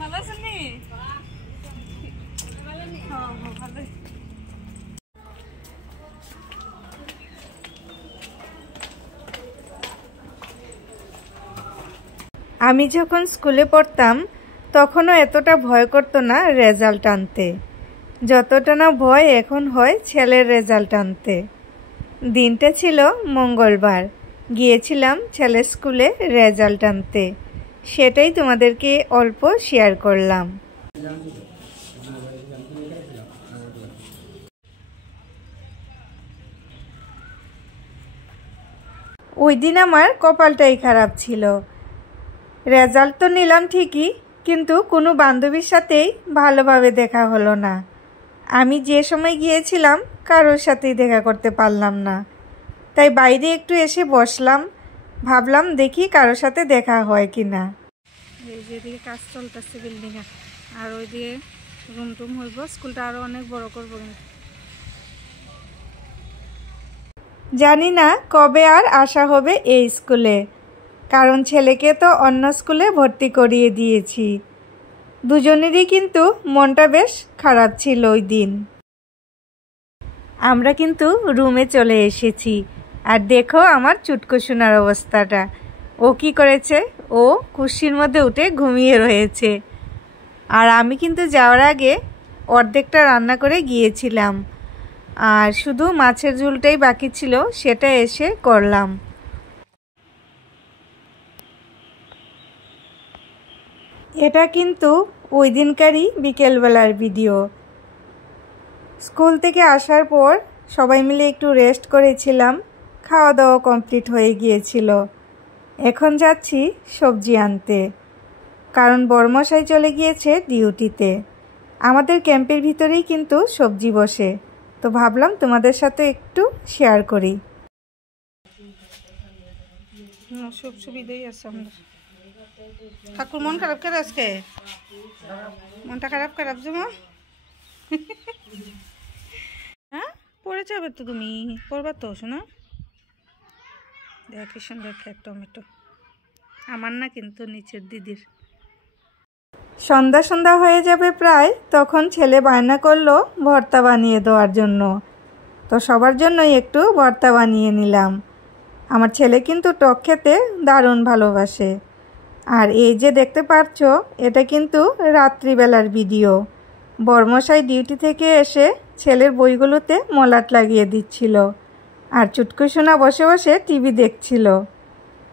ভালো আছেন নি? আমি যখন স্কুলে পড়তাম তখনও এতটা ভয় করতো না রেজাল্ট আনতে, যতটা না ভয় এখন হয় ছেলের রেজাল্ট আনতে। দিনটা ছিল মঙ্গলবার, গিয়েছিলাম ছেলের স্কুলে রেজাল্ট আনতে, সেটাই তোমাদেরকে অল্প শেয়ার করলাম। ওই দিন আমার কপালটাই খারাপ ছিল। রেজাল্ট তো নিলাম ঠিকই, কিন্তু কোনো বান্ধবীর সাথেই ভালোভাবে দেখা হলো না। আমি যে সময় গিয়েছিলাম কারোর সাথেই দেখা করতে পারলাম না, তাই বাইরে একটু এসে বসলাম, ভাবলাম দেখি কারোর সাথে দেখা হয় কি না। এই যে এদিকে কাজ চলতেছে বিল্ডিংয়ে, আর ওই দিয়ে রুম টুম হইব, স্কুলটা আরও অনেক বড় করবো। জানি না কবে আর আসা হবে এই স্কুলে, কারণ ছেলেকে তো অন্য স্কুলে ভর্তি করিয়ে দিয়েছি। দুজনেরই কিন্তু মনটা বেশ খারাপ ছিল ওই দিন। আমরা কিন্তু রুমে চলে এসেছি, আর দেখো আমার চুটকু সোনার অবস্থাটা। ও কি করেছে, ও কুর্সির মধ্যে উঠে ঘুমিয়ে রয়েছে। আর আমি কিন্তু যাওয়ার আগে অর্ধেকটা রান্না করে গিয়েছিলাম, আর শুধু মাছের ঝোলটাই বাকি ছিল, সেটা এসে করলাম। এটা কিন্তু ওই দিনকারই বিকেলবেলার ভিডিও। স্কুল থেকে আসার পর সবাই মিলে একটু রেস্ট করেছিলাম, খাওয়া দাওয়া কমপ্লিট হয়ে গিয়েছিল। এখন যাচ্ছি সবজি আনতে, কারণ বড়মশাই চলে গিয়েছে ডিউটিতে। আমাদের ক্যাম্পের ভিতরেই কিন্তু সবজি বসে, তো ভাবলাম তোমাদের সাথে একটু শেয়ার করি। সব সুবিধাই আছে আমরা। ঠাকুর মন খারাপ করে আজকে, মনটা খারাপ খারাপ জমা। হ্যাঁ পড়ে যাবে তো, তুমি পড়বা তো শোনা। দেখ সুন্দর টমেটো, আমার না কিন্তু নিচের দিদির। সন্ধ্যা সন্ধ্যা হয়ে যাবে প্রায়, তখন ছেলে বায়না করলো ভর্তা বানিয়ে দেওয়ার জন্য, তো সবার জন্যই একটু ভর্তা বানিয়ে নিলাম। আমার ছেলে কিন্তু টক খেতে দারুণ ভালোবাসে। আর এই যে দেখতে পাচ্ছ, এটা কিন্তু রাত্রিবেলার ভিডিও। বড়মশাই ডিউটি থেকে এসে ছেলের বইগুলোতে মলাট লাগিয়ে দিচ্ছিল, আর চুটকু সোনা বসে বসে টিভি দেখছিল।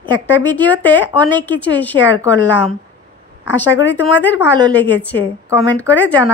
একটা ভিডিওতে অনেক কিছুই শেয়ার করলাম, আশা করি তোমাদের ভালো লেগেছে। কমেন্ট করে জানা।